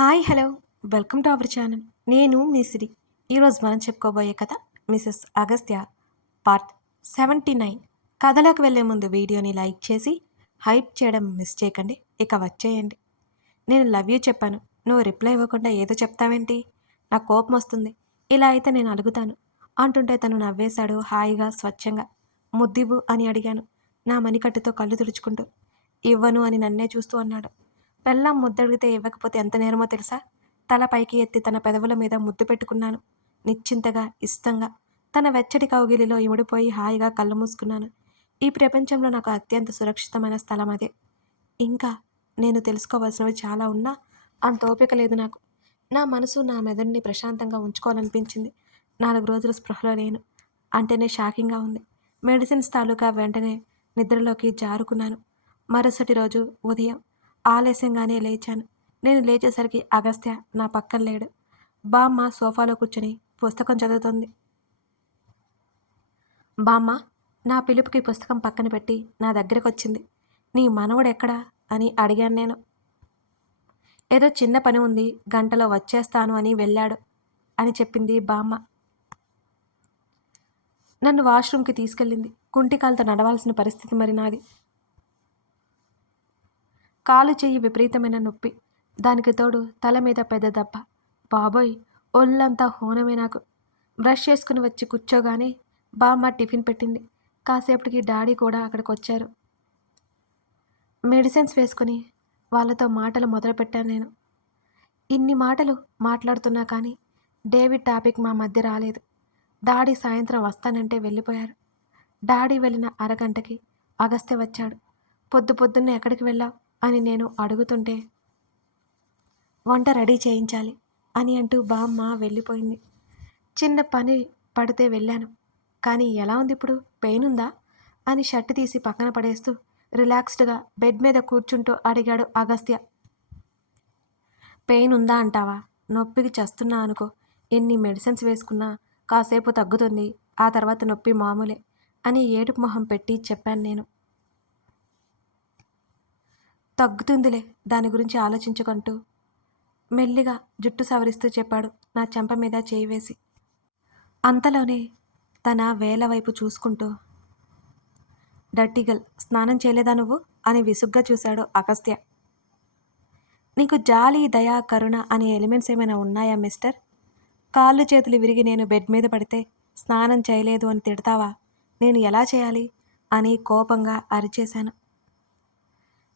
Hi hello welcome to our channel. నేను మీ సిరి. ఈరోజు మనం చెప్పుకోబోయే కథ మిసెస్ అగస్త్య పార్ట్ 79. కథలోకి వెళ్ళే ముందు వీడియోని లైక్ చేసి హైప్ చేయడం మిస్ చేయకండి. ఇక వచ్చేయండి. నేను లవ్ యూ చెప్పాను, నువ్వు రిప్లై ఇవ్వకుండా ఏదో చెప్తావేంటి? నాకు కోపం వస్తుంది. ఇలా అయితే నేను అలుగుతాను అంటుంటే తను నవ్వేశాడు హాయిగా స్వచ్ఛంగా. ముద్దివ్వు అని అడిగాను నా మణికట్టుతో కళ్ళు తుడుచుకుంటూ. ఇవ్వను అని నన్నే చూస్తూ అన్నాడు. పెళ్ళాం ముద్దడిగితే ఇవ్వకపోతే ఎంత నేరమో తెలుసా? తల పైకి ఎత్తి తన పెదవుల మీద ముద్దు పెట్టుకున్నాను. నిశ్చింతగా, ఇష్టంగా. తన వెచ్చటి కౌగిలిలో ఇమిడిపోయి హాయిగా కళ్ళు మూసుకున్నాను. ఈ ప్రపంచంలో నాకు అత్యంత సురక్షితమైన స్థలం అదే. ఇంకా నేను తెలుసుకోవాల్సినవి చాలా ఉన్నా అంత ఓపిక లేదు నాకు. నా మనసు, నా మెదడుని ప్రశాంతంగా ఉంచుకోవాలనిపించింది. 4 రోజులు స్పృహలో లేను. అంటేనే షాకింగ్గా ఉంది. మెడిసిన్స్ తాలూకా వెంటనే నిద్రలోకి జారుకున్నాను. మరుసటి రోజు ఉదయం ఆలస్యంగానే లేచాను. నేను లేచేసరికి అగస్త్య నా పక్కన లేడు. బామ్మ సోఫాలో కూర్చొని పుస్తకం చదువుతోంది. బామ్మ నా పిలుపుకి పుస్తకం పక్కన పెట్టి నా దగ్గరకు వచ్చింది. నీ మనవడెక్కడా అని అడిగాను నేను. ఏదో చిన్న పని ఉంది, గంటలో వచ్చేస్తాను అని వెళ్ళాడు అని చెప్పింది బామ్మ. నన్ను వాష్రూమ్కి తీసుకెళ్ళింది. కుంటికాలతో నడవాల్సిన పరిస్థితి మరి నాది. కాలు చెయ్యి విపరీతమైన నొప్పి. దానికి తోడు తల మీద పెద్ద దెబ్బ. బాబోయ్, ఒళ్ళంతా హోనమే నాకు. బ్రష్ చేసుకుని వచ్చి కూర్చోగానే బామ్మ టిఫిన్ పెట్టింది. కాసేపటికి డాడీ కూడా అక్కడికి వచ్చారు. మెడిసిన్స్ వేసుకుని వాళ్ళతో మాటలు మొదలుపెట్టాను నేను. ఇన్ని మాటలు మాట్లాడుతున్నా కానీ డేవిడ్ టాపిక్ మా మధ్య రాలేదు. డాడీ సాయంత్రం వస్తానంటే వెళ్ళిపోయారు. డాడీ వెళ్ళిన అరగంటకి అగస్త్య వచ్చాడు. పొద్దున్నే ఎక్కడికి వెళ్ళావు అని నేను అడుగుతుంటే వంట రెడీ చేయించాలి అని అంటూ బామ్మ వెళ్ళిపోయింది. చిన్న పని పడితే వెళ్ళాను. కానీ ఎలా ఉంది ఇప్పుడు? పెయిన్ ఉందా అని షర్ట్ తీసి పక్కన పడేస్తూ రిలాక్స్డ్గా బెడ్ మీద కూర్చుంటూ అడిగాడు అగస్త్య. పెయిన్ ఉందా అంటావా? నొప్పికి చస్తున్నా అనుకో. ఎన్ని మెడిసిన్స్ వేసుకున్నా కాసేపు తగ్గుతుంది, ఆ తర్వాత నొప్పి మామూలే అని ఏడుపు మొహం పెట్టి చెప్పాను నేను. తగ్గుతుందిలే, దాని గురించి ఆలోచించుకుంటూ మెల్లిగా జుట్టు సవరిస్తూ చెప్పాడు నా చెంప మీద చేయి వేసి. అంతలోనే తన వేల వైపు చూసుకుంటూ, డర్టీగల్, స్నానం చేయలేదా నువ్వు అని విసుగ్గా చూశాడు అగస్త్య. నీకు జాలి, దయ, కరుణ అనే ఎలిమెంట్స్ ఏమైనా ఉన్నాయా మిస్టర్? కాళ్ళు చేతులు విరిగి నేను బెడ్ మీద పడితే స్నానం చేయలేదు అని తిడతావా? నేను ఎలా చేయాలి అని కోపంగా అరిచేశాను.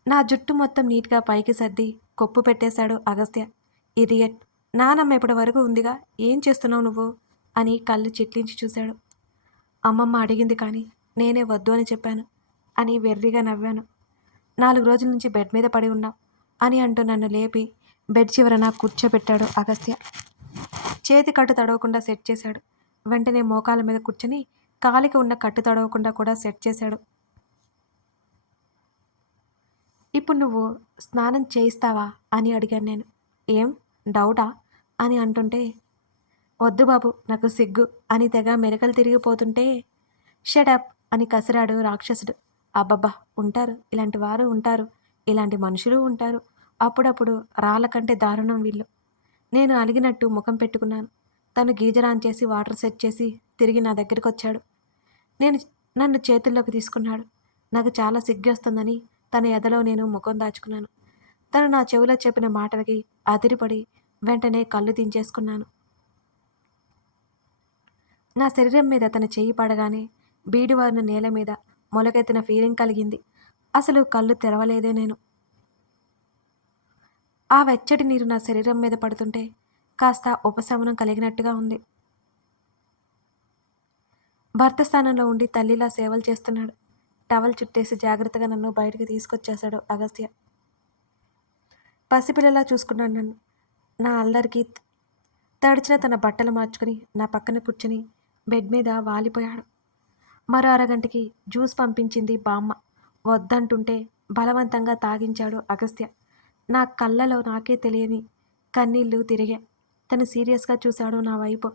నా జుట్టు మొత్తం నీట్గా పైకి సర్ది కొప్పు పెట్టేశాడు అగస్త్య. ఇడియట్, నానమ్మ ఇప్పటి వరకు ఉందిగా, ఏం చేస్తున్నావు నువ్వు అని కళ్ళు చిట్లించి చూశాడు. అమ్మమ్మ అడిగింది కానీ నేనే వద్దు అని చెప్పాను అని వెర్రిగా నవ్వాను. 4 రోజుల నుంచి బెడ్ మీద పడి ఉన్నావు అని అంటూ నన్ను లేపి బెడ్ చివరన కూర్చోబెట్టాడు అగస్త్య. చేతి కట్టు తడవకుండా సెట్ చేశాడు. వెంటనే మోకాల మీద కూర్చొని కాలికి ఉన్న కట్టు తడవకుండా కూడా సెట్ చేశాడు. ఇప్పుడు నువ్వు స్నానం చేయిస్తావా అని అడిగాను నేను. ఏం డౌటా అని అంటుంటే, వద్దు బాబు నాకు సిగ్గు అని తెగ మెరకలు తిరిగిపోతుంటే, షటప్ అని కసిరాడు రాక్షసుడు. అబ్బబ్బా, ఉంటారు, ఇలాంటి వారు ఉంటారు, ఇలాంటి మనుషులు ఉంటారు. అప్పుడప్పుడు రాళ్ళ కంటే దారుణం వీళ్ళు. నేను అలిగినట్టు ముఖం పెట్టుకున్నాను. తను గీజర్ ఆన్ చేసి వాటర్ సెట్ చేసి తిరిగి నా దగ్గరికి వచ్చాడు. నన్ను చేతుల్లోకి తీసుకున్నాడు. నాకు చాలా సిగ్గేస్తుందని తన ఎదలో నేను ముఖం దాచుకున్నాను. తను నా చెవిలో చెప్పిన మాటలకి అదిరిపడి వెంటనే కళ్ళు దించేసుకున్నాను. నా శరీరం మీద తన చెయ్యి పడగానే బీడివారిన నేల మీద మొలకెత్తిన ఫీలింగ్ కలిగింది. అసలు కళ్ళు తెరవలేదే నేను. ఆ వెచ్చటి నీరు నా శరీరం మీద పడుతుంటే కాస్త ఉపశమనం కలిగినట్టుగా ఉంది. భర్త స్థానంలో ఉండి తల్లిలా సేవలు చేస్తున్నాడు. టవల్ చుట్టేసి జాగ్రత్తగా నన్ను బయటికి తీసుకొచ్చేశాడు అగస్త్య. పసిపిల్లలా చూసుకున్నాడు నన్ను. నా అల్లరికి తడిచిన తన బట్టలు మార్చుకుని నా పక్కన కూర్చుని బెడ్ మీద వాలిపోయాడు. మరో అరగంటకి జ్యూస్ పంపించింది బామ్మ. వద్దంటుంటే బలవంతంగా తాగించాడు అగస్త్య. నా కళ్ళలో నాకే తెలియని కన్నీళ్లు తిరిగా. తను సీరియస్గా చూశాడు నా వైపు.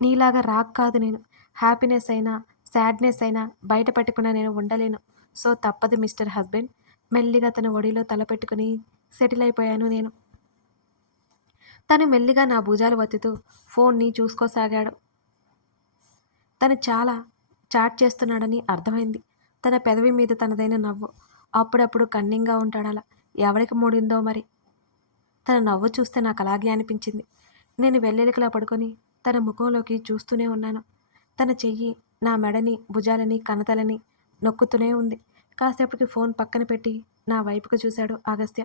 నీలాగా రాక్ కాదు నేను. హ్యాపీనెస్ అయినా సాడ్నెస్ అయినా బయట పెట్టుకున్నా నేను ఉండలేను. సో తప్పదు మిస్టర్ హస్బెండ్. మెల్లిగా తన ఒడిలో తల పెట్టుకుని సెటిల్ అయిపోయాను నేను. తను మెల్లిగా నా భుజాలు వత్తుతూ ఫోన్ని చూసుకోసాగాడు. తను చాలా చాట్ చేస్తున్నాడని అర్థమైంది. తన పెదవి మీద తనదైన నవ్వు. అప్పుడప్పుడు కన్నింగా ఉంటాడలా. ఎవరికి మూడిందో మరి. తన నవ్వు చూస్తే నాకు అలాగే అనిపించింది. నేను వెల్లెలికలా పడుకొని తన ముఖంలోకి చూస్తూనే ఉన్నాను. తన చెయ్యి నా మెడని, భుజాలని, కణతలని నొక్కుతూనే ఉంది. కాసేపటికి ఫోన్ పక్కన పెట్టి నా వైపుకు చూశాడు అగస్త్య.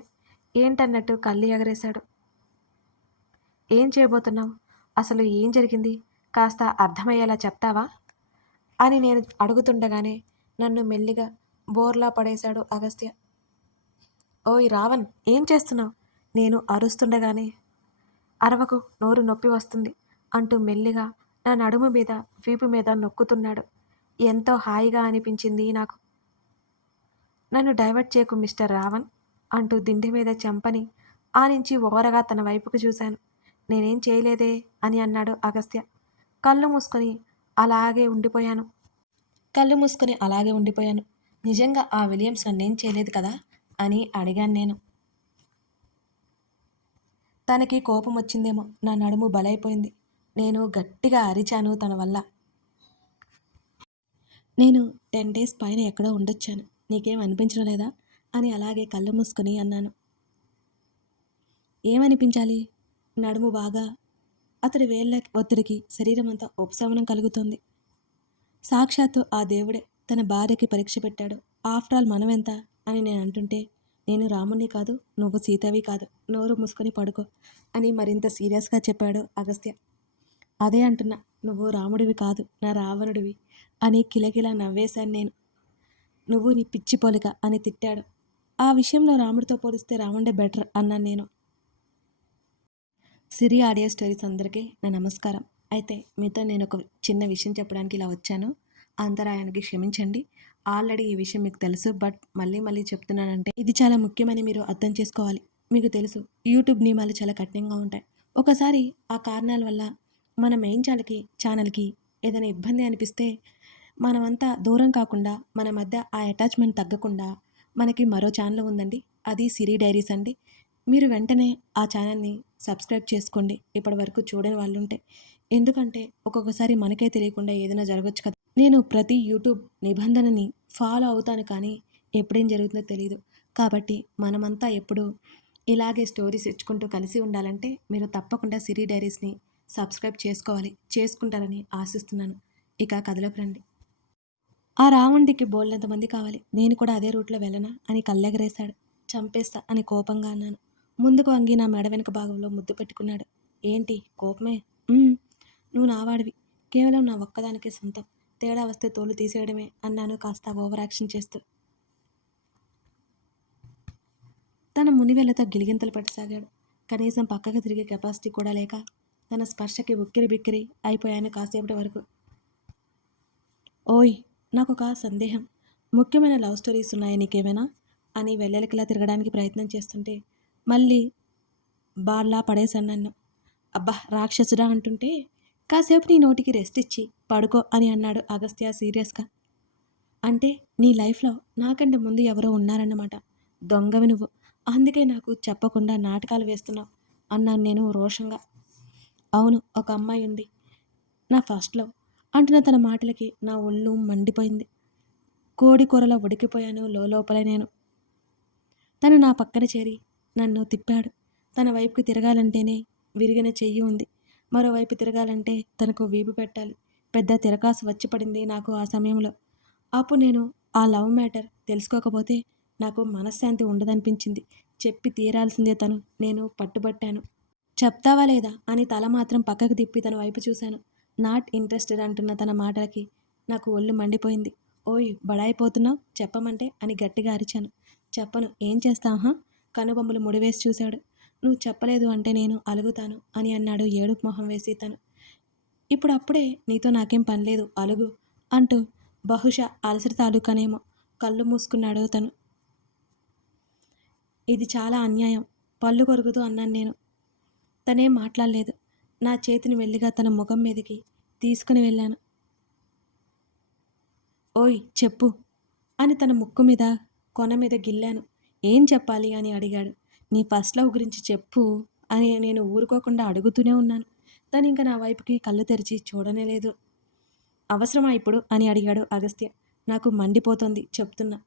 ఏంటన్నట్టు కళ్ళు ఎగరేశాడు. ఏం చేయబోతున్నావు? అసలు ఏం జరిగింది? కాస్త అర్థమయ్యేలా చెప్తావా? అని నేను అడుగుతుండగానే నన్ను మెల్లిగా బోర్లా పడేశాడు అగస్త్య. ఓయ్ రావణ్, ఏం చేస్తున్నావు? నేను అరుస్తుండగానే అరవకు, నోరు నొప్పి వస్తుంది అంటూ మెల్లిగా నా నడుము మీద, వీపు మీద నొక్కుతున్నాడు. ఎంతో హాయిగా అనిపించింది నాకు. నన్ను డైవర్ట్ చేయకు మిస్టర్ రావణ్ అంటూ దిండి మీద చెంపని ఆనించి ఓరగా తన వైపుకు చూశాను. నేనేం చేయలేదే అని అన్నాడు అగస్త్య. కళ్ళు మూసుకొని అలాగే ఉండిపోయాను. నిజంగా ఆ విలియమ్స్ నన్నేం చేయలేదు కదా అని అడిగాను నేను. తనకి కోపం వచ్చిందేమో. నా నడుము బలైపోయింది. నేను గట్టిగా అరిచాను తన వల్ల. నేను 10 days పైన ఎక్కడో ఉండొచ్చాను. నీకేం అనిపించడం లేదా అని అలాగే కళ్ళు మూసుకొని అన్నాను. ఏమనిపించాలి? నడుము బాగా. అతడి వేళ్ళ ఒత్తిడికి శరీరం అంతా ఉపశమనం కలుగుతుంది. సాక్షాత్తు ఆ దేవుడే తన భార్యకి పరీక్ష పెట్టాడు. ఆఫ్టర్ ఆల్ మనమెంత అని నేను అంటుంటే, నేను రాముణ్ణి కాదు, నువ్వు సీతవి కాదు, నోరు మూసుకొని పడుకో అని మరింత సీరియస్గా చెప్పాడు అగస్త్య. అదే అంటున్నా, నువ్వు రాముడివి కాదు, నా రావణుడివి అని కిలకిలా నవ్వేశాను నేను. నువ్వు నీ పిచ్చి పోలిక అని తిట్టాడు. ఆ విషయంలో రాముడితో పోలిస్తే రాముడే బెటర్ అన్నాను నేను. సిరి ఆడియో స్టోరీస్ అందరికీ నా నమస్కారం. అయితే మీతో నేను ఒక చిన్న విషయం చెప్పడానికి ఇలా వచ్చాను. అంతరాయానికి క్షమించండి. ఆల్రెడీ ఈ విషయం మీకు తెలుసు, బట్ మళ్ళీ చెప్తున్నానంటే ఇది చాలా ముఖ్యమని మీరు అర్థం చేసుకోవాలి. మీకు తెలుసు, యూట్యూబ్ నియమాలు చాలా కఠినంగా ఉంటాయి. ఒకసారి ఆ కారణాల వల్ల మన మెయిన్ ఛానల్కి ఏదైనా ఇబ్బంది అనిపిస్తే మనమంతా దూరం కాకుండా, మన మధ్య ఆ అటాచ్మెంట్ తగ్గకుండా మనకి మరో ఛానల్ ఉందండి. అది సిరి డైరీస్ అండి. మీరు వెంటనే ఆ ఛానల్ని సబ్స్క్రైబ్ చేసుకోండి, ఇప్పటి వరకు చూడని వాళ్ళు ఉంటే. ఎందుకంటే ఒక్కొక్కసారి మనకే తెలియకుండా ఏదైనా జరగచ్చు కదా. నేను ప్రతి యూట్యూబ్ నిబంధనని ఫాలో అవుతాను, కానీ ఎప్పుడేం జరుగుతుందో తెలియదు. కాబట్టి మనమంతా ఎప్పుడు ఇలాగే స్టోరీస్ ఇచ్చుకుంటూ కలిసి ఉండాలంటే మీరు తప్పకుండా సిరి డైరీస్ని సబ్స్క్రైబ్ చేసుకుంటారని ఆశిస్తున్నాను. ఇక కథలోకి రండి. ఆ రావణుడికి బోల్డంతమంది కావాలి, నేను కూడా అదే రూట్లో వెళ్ళనా అని కళ్ళెగరేశాడు. చంపేస్తా అని కోపంగా అన్నాను. ముందుకు వంగి నా మెడ వెనుక భాగంలో ముద్దు పెట్టుకున్నాడు. ఏంటి కోపమే? నువ్వు నావాడివి, కేవలం నా ఒక్కదానికే సొంతం, తేడా వస్తే తోలు తీసేయడమే అన్నాను కాస్త ఓవర్ యాక్షన్ చేస్తూ. తన మునివెళ్లతో గిలిగింతలు పట్టసాగాడు. కనీసం పక్కకు తిరిగే కెపాసిటీ కూడా లేక తన స్పర్శకి ఉక్కిరి బిక్కిరి అయిపోయాను కాసేపటి వరకు. ఓయ్, నాకొక సందేహం. ముఖ్యమైన లవ్ స్టోరీస్ ఉన్నాయా నీకేమైనా అని వెల్లెలికిలా తిరగడానికి ప్రయత్నం చేస్తుంటే మళ్ళీ బార్లా పడేశాను నన్ను. అబ్బా రాక్షసుడా అంటుంటే కాసేపు నీ నోటికి రెస్ట్ ఇచ్చి పడుకో అని అన్నాడు అగస్త్య సీరియస్గా. అంటే నీ లైఫ్లో నాకంటే ముందు ఎవరో ఉన్నారన్నమాట. దొంగవి నువ్వు, అందుకే నాకు చెప్పకుండా నాటకాలు వేస్తున్నావు అన్నాను నేను రోషంగా. అవును, ఒక అమ్మాయి ఉంది, నా ఫస్ట్ లవ్ అంటున్న తన మాటలకి నా ఒళ్ళు మండిపోయింది. కోడి కూరలో ఉడికిపోయాను లోపలే నేను. తను నా పక్కన చేరి నన్ను తిప్పాడు. తన వైపుకి తిరగాలంటేనే విరిగిన చెయ్యి ఉంది, మరోవైపు తిరగాలంటే తనకు వీపు పెట్టాలి. పెద్ద తిరకాసు వచ్చి పడింది నాకు ఆ సమయంలో. అప్పుడు నేను ఆ లవ్ మ్యాటర్ తెలుసుకోకపోతే నాకు మనశ్శాంతి ఉండదనిపించింది. చెప్పి తీరాల్సిందే తను. నేను పట్టుబట్టాను. చెప్తావా లేదా అని తల మాత్రం పక్కకు తిప్పి తన వైపు చూశాను. నాట్ ఇంట్రెస్టెడ్ అంటున్న తన మాటలకి నాకు ఒళ్ళు మండిపోయింది. ఓయ్ బడాయిపోతున్నావు, చెప్పమంటే అని గట్టిగా అరిచాను. చెప్పను, ఏం చేస్తావా? కనుబొమ్మలు ముడివేసి చూశాడు. నువ్వు చెప్పలేదు అంటే నేను అలుగుతాను అని అన్నాడు ఏడుపు మొహం వేసి తను. ఇప్పుడప్పుడే నీతో నాకేం పనిలేదు, అలుగు అంటూ బహుశా అలసట తాలూకానేమో కళ్ళు మూసుకున్నాడు తను. ఇది చాలా అన్యాయం, పళ్ళు కొరుకుతూ అన్నాను నేను. తనేం మాట్లాడలేదు. నా చేతిని మెల్లిగా తన ముఖం మీదకి తీసుకుని వెళ్ళాను. ఓయ్ చెప్పు అని తన ముక్కు మీద కొన మీద గిల్లాను. ఏం చెప్పాలి అని అడిగాడు. నీ ఫస్ట్ లవ్ గురించి చెప్పు అని నేను ఊరుకోకుండా అడుగుతూనే ఉన్నాను. తను ఇంక నా వైపుకి కళ్ళు తెరిచి చూడనే లేదు. అవసరమా ఇప్పుడు అని అడిగాడు అగస్త్య. నాకు మండిపోతుంది చెప్తున్నా.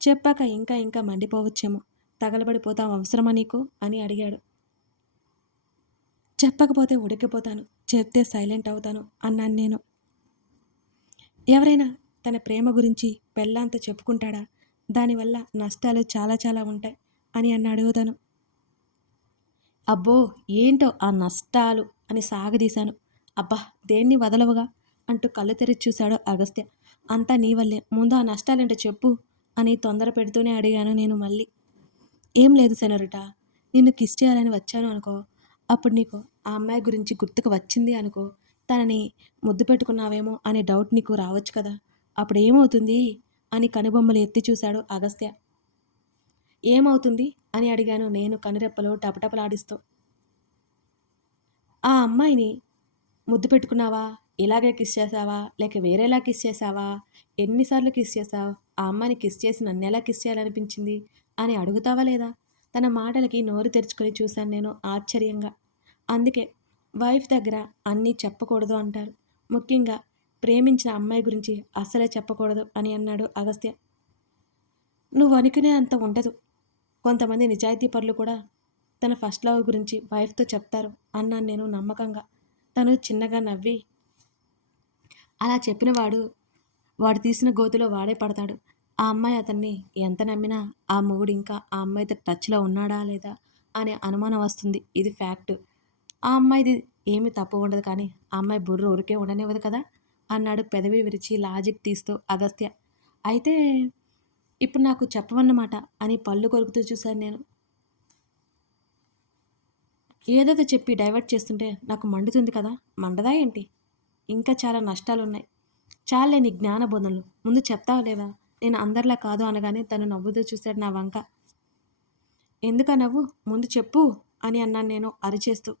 చెప్పాక ఇంకా ఇంకా మండిపోవచ్చేమో. తగలబడిపోతాం అవసరమా నీకు అని అడిగాడు. చెప్పకపోతే ఉడికిపోతాను. చెప్తే సైలెంట్ అవుతాను అన్నాను నేను. ఎవరైనా తన ప్రేమ గురించి పెళ్ళాంతో చెప్పుకుంటాడా? దానివల్ల నష్టాలు చాలా చాలా ఉంటాయి అని అన్నాడు తను. అబ్బో! ఏంటో ఆ నష్టాలు అని సాగదీశాను. అబ్బా! దేన్ని వదలవుగా అంటూ కళ్ళు తెరిచి చూశాడు అగస్త్య. అంతా నీ వల్లే. ముందు ఆ నష్టాలేంటో చెప్పు అని తొందర పెడుతూనే అడిగాను నేను మళ్ళీ. ఏం లేదు సెనోరిటా. నిన్ను కిస్ చేయాలని వచ్చాను అనుకో. అప్పుడు నీకు ఆ అమ్మాయి గురించి గుర్తుకు వచ్చింది అనుకో. తనని ముద్దు పెట్టుకున్నావేమో అనే డౌట్ నీకు రావచ్చు కదా! అప్పుడేమవుతుంది? అని కనుబొమ్మలు ఎత్తి చూశాడు అగస్త్య. ఏమవుతుంది? అని అడిగాను నేను కనురెప్పలు టపటపలాడిస్తూ. ఆ అమ్మాయిని ముద్దు పెట్టుకున్నావా? ఇలాగే కిస్ చేశావా? లేక వేరేలా కిస్ చేశావా? ఎన్నిసార్లు కిస్ చేశావు? ఆ అమ్మాయిని కిస్ చేసి నన్నెలా కిస్ చేయాలనిపించింది? అని అడుగుతావా లేదా? తన మాటలకి నోరు తెరుచుకొని చూశాను నేను ఆశ్చర్యంగా. అందుకే వైఫ్ దగ్గర అన్నీ చెప్పకూడదు అంటారు. ముఖ్యంగా ప్రేమించిన అమ్మాయి గురించి అస్సలే చెప్పకూడదు అని అన్నాడు అగస్త్య. నువ్వు అనుకునే అంత ఉండదు. కొంతమంది నిజాయితీపరులు కూడా తన ఫస్ట్ లవ్ గురించి వైఫ్తో చెప్తారు అన్నాను నేను నమ్మకంగా. తను చిన్నగా నవ్వి, అలా చెప్పినవాడు వాడు తీసిన గోతిలో వాడే పడతాడు. ఆ అమ్మాయి అతన్ని ఎంత నమ్మినా ఆ మొగుడు ఇంకా ఆ అమ్మాయితో టచ్లో ఉన్నాడా లేదా అనే అనుమానం వస్తుంది. ఇది ఫ్యాక్ట్. ఆ అమ్మాయిది ఏమీ తప్పు ఉండదు కానీ ఆ అమ్మాయి బుర్ర ఊరికే ఉండనివ్వదు కదా అన్నాడు పెదవి విరిచి లాజిక్ తీస్తూ అగస్త్య. అయితే ఇప్పుడు నాకు చెప్పవన్నమాట అని పళ్ళు కొరుకుతూ చూశాను నేను. ఏదేదో చెప్పి డైవర్ట్ చేస్తుంటే నాకు మండుతుంది కదా. మండదా ఏంటి? ఇంకా చాలా నష్టాలున్నాయి. చాలే నీ జ్ఞానబోధనలు. ముందు చెప్తావా లేవా? నేను అందరిలా కాదు అనగానే తను నవ్వుతూ చూశాడు నా వంక. ఎందుకా నవ్వు? ముందు చెప్పు అని అన్నాను నేను అరిచేస్తూ.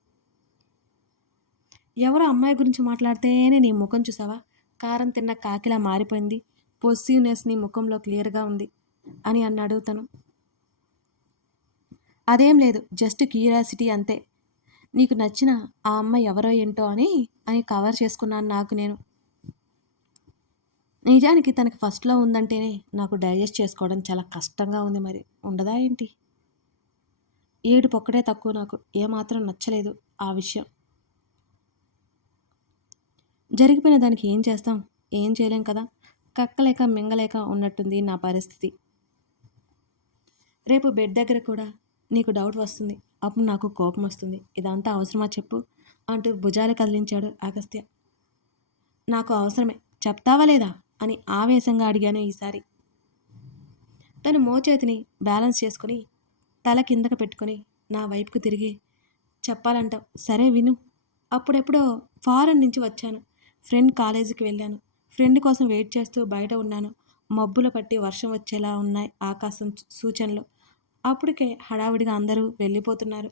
ఎవరో అమ్మాయి గురించి మాట్లాడితేనే నీ ముఖం చూసావా? కారం తిన్న కాకిలా మారిపోయింది. పొసివ్నెస్ నీ ముఖంలో క్లియర్గా ఉంది అని అన్నాడు తను. అదేం లేదు, జస్ట్ క్యూరియాసిటీ అంతే. నీకు నచ్చిన ఆ అమ్మాయి ఎవరో ఏంటో అని కవర్ చేసుకున్నాను నాకు నేను. నిజానికి తనకి ఫస్ట్‌లో ఉందంటేనే నాకు డైజెస్ట్ చేసుకోవడం చాలా కష్టంగా ఉంది మరి. ఉండదా ఏంటి? ఏడుపొక్కటే తక్కువ నాకు. ఏమాత్రం నచ్చలేదు ఆ విషయం. జరిగిపోయిన దానికి ఏం చేస్తాం? ఏం చేయలేం కదా! కక్కలేక మింగలేక ఉన్నట్టుంది నా పరిస్థితి. రేపు బెడ్ దగ్గర కూడా నీకు డౌట్ వస్తుంది. అప్పుడు నాకు కోపమొస్తుంది. ఇదంతా అవసరమా చెప్పు? అంటూ భుజాలు కదిలించాడు అగస్త్య. నాకు అవసరమే. చెప్తావా లేదా? అని ఆవేశంగా అడిగాను ఈసారి. తను మోచేతిని బ్యాలెన్స్ చేసుకొని తల కిందకు పెట్టుకొని నా వైపుకు తిరిగి చెప్పాలంటావు. సరే విను. అప్పుడెప్పుడో ఫారెన్ నుంచి వచ్చాను. ఫ్రెండ్ కాలేజీకి వెళ్ళాను. ఫ్రెండ్ కోసం వెయిట్ చేస్తూ బయట ఉన్నాను. మబ్బులు పట్టి వర్షం వచ్చేలా ఉన్నాయి ఆకాశం సూచనలు. అప్పటికే హడావిడిగా అందరూ వెళ్ళిపోతున్నారు.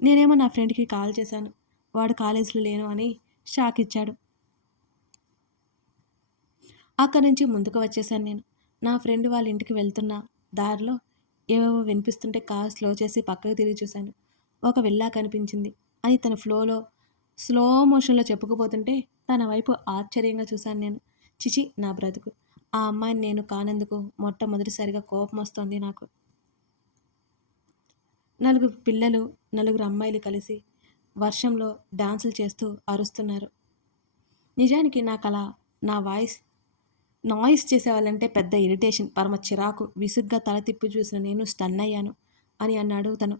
నేనేమో నా ఫ్రెండ్కి కాల్ చేశాను. వాడు కాలేజీలో లేను అని షాక్ ఇచ్చాడు. అక్కడి నుంచి ముందుకు వచ్చేసాను నేను. నా ఫ్రెండ్ వాళ్ళ ఇంటికి వెళ్తున్న దారిలో ఏవేవో వినిపిస్తుంటే కార్ స్లో చేసి పక్కకు తిరిగి చూశాను. ఒక విల్లా కనిపించింది అని తన స్లో మోషన్లో చెప్పుకుపోతుంటే తన వైపు ఆశ్చర్యంగా చూశాను నేను. చిచి నా బ్రతుకు. ఆ అమ్మాయిని నేను కానందుకు మొట్టమొదటిసారిగా కోపం వస్తోంది నాకు. నలుగురు పిల్లలు, నలుగురు అమ్మాయిలు కలిసి వర్షంలో డాన్సులు చేస్తూ అరుస్తున్నారు. నిజానికి నాకలా నా నాయిస్ చేసేవాళ్ళంటే పెద్ద ఇరిటేషన్, పరమ చిరాకు. విసుగ్గా తల తిప్పి చూసిన నేను స్టన్ అయ్యాను అని అన్నాడు తను.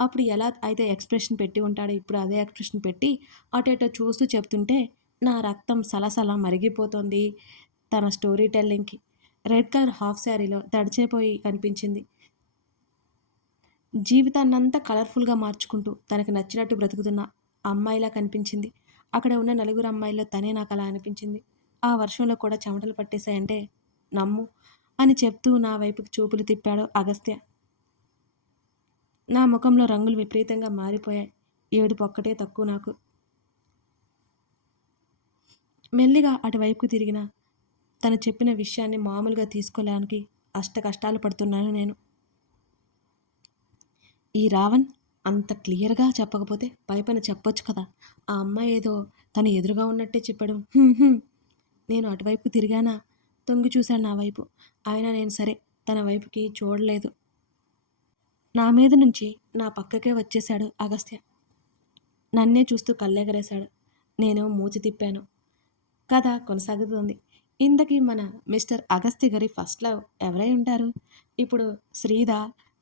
అప్పుడు ఎలా అయితే ఎక్స్ప్రెషన్ పెట్టి ఉంటాడో ఇప్పుడు అదే ఎక్స్ప్రెషన్ పెట్టి అటు ఇటో చూస్తూ చెప్తుంటే నా రక్తం సలసల మరిగిపోతుంది తన స్టోరీ టెల్లింగ్కి. రెడ్ కలర్ హాఫ్ శారీలో తడిచిపోయి కనిపించింది. జీవితాన్నంతా కలర్ఫుల్గా మార్చుకుంటూ తనకు నచ్చినట్టు బ్రతుకుతున్న అమ్మాయిలా కనిపించింది. అక్కడ ఉన్న నలుగురు అమ్మాయిల్లో తనే నాకు అలా అనిపించింది. ఆ వర్షంలో కూడా చెమటలు పట్టేశాయంటే నమ్ము అని చెప్తూ నా వైపుకి చూపులు తిప్పాడు అగస్త్య. నా ముఖంలో రంగులు విపరీతంగా మారిపోయాయి. ఏడుపు ఒక్కటే తక్కువ నాకు. మెల్లిగా అటువైపుకు తిరిగిన తను చెప్పిన విషయాన్ని మామూలుగా తీసుకోవడానికి అష్ట కష్టాలు పడుతున్నాను నేను. ఈ రావణ్ అంత క్లియర్‌గా చెప్పకపోతే పైపైన చెప్పొచ్చు కదా! ఆ అమ్మాయి ఏదో తను ఎదురుగా ఉన్నట్టే చెప్పాడు. నేను అటువైపు తిరిగానా, తొంగి చూశాడు నా వైపు. అయినా నేను సరే తన వైపుకి చూడలేదు. నా మీద నుంచి నా పక్కకే వచ్చేశాడు అగస్త్య. నన్నే చూస్తూ కళ్ళెగరేశాడు. నేను మూతి తిప్పాను. కథ కొనసాగుతోంది. ఇంతకీ మన మిస్టర్ అగస్త్య గారి ఫస్ట్ లవ్ ఎవరై ఉంటారు? ఇప్పుడు శ్రీధ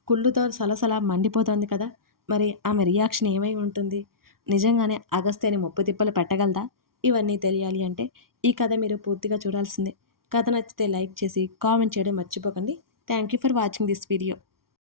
కుళ్ళుతో సలసల మండిపోతోంది కదా! మరి ఆమె రియాక్షన్ ఏమై ఉంటుంది? నిజంగానే అగస్త్యని ముప్పుతిప్పలు పెట్టగలదా? ఇవన్నీ తెలియాలి అంటే ఈ కథ మీరు పూర్తిగా చూడాల్సిందే. కథ నచ్చితే లైక్ చేసి కామెంట్ చేయడం మర్చిపోకండి. Thank you for watching this video.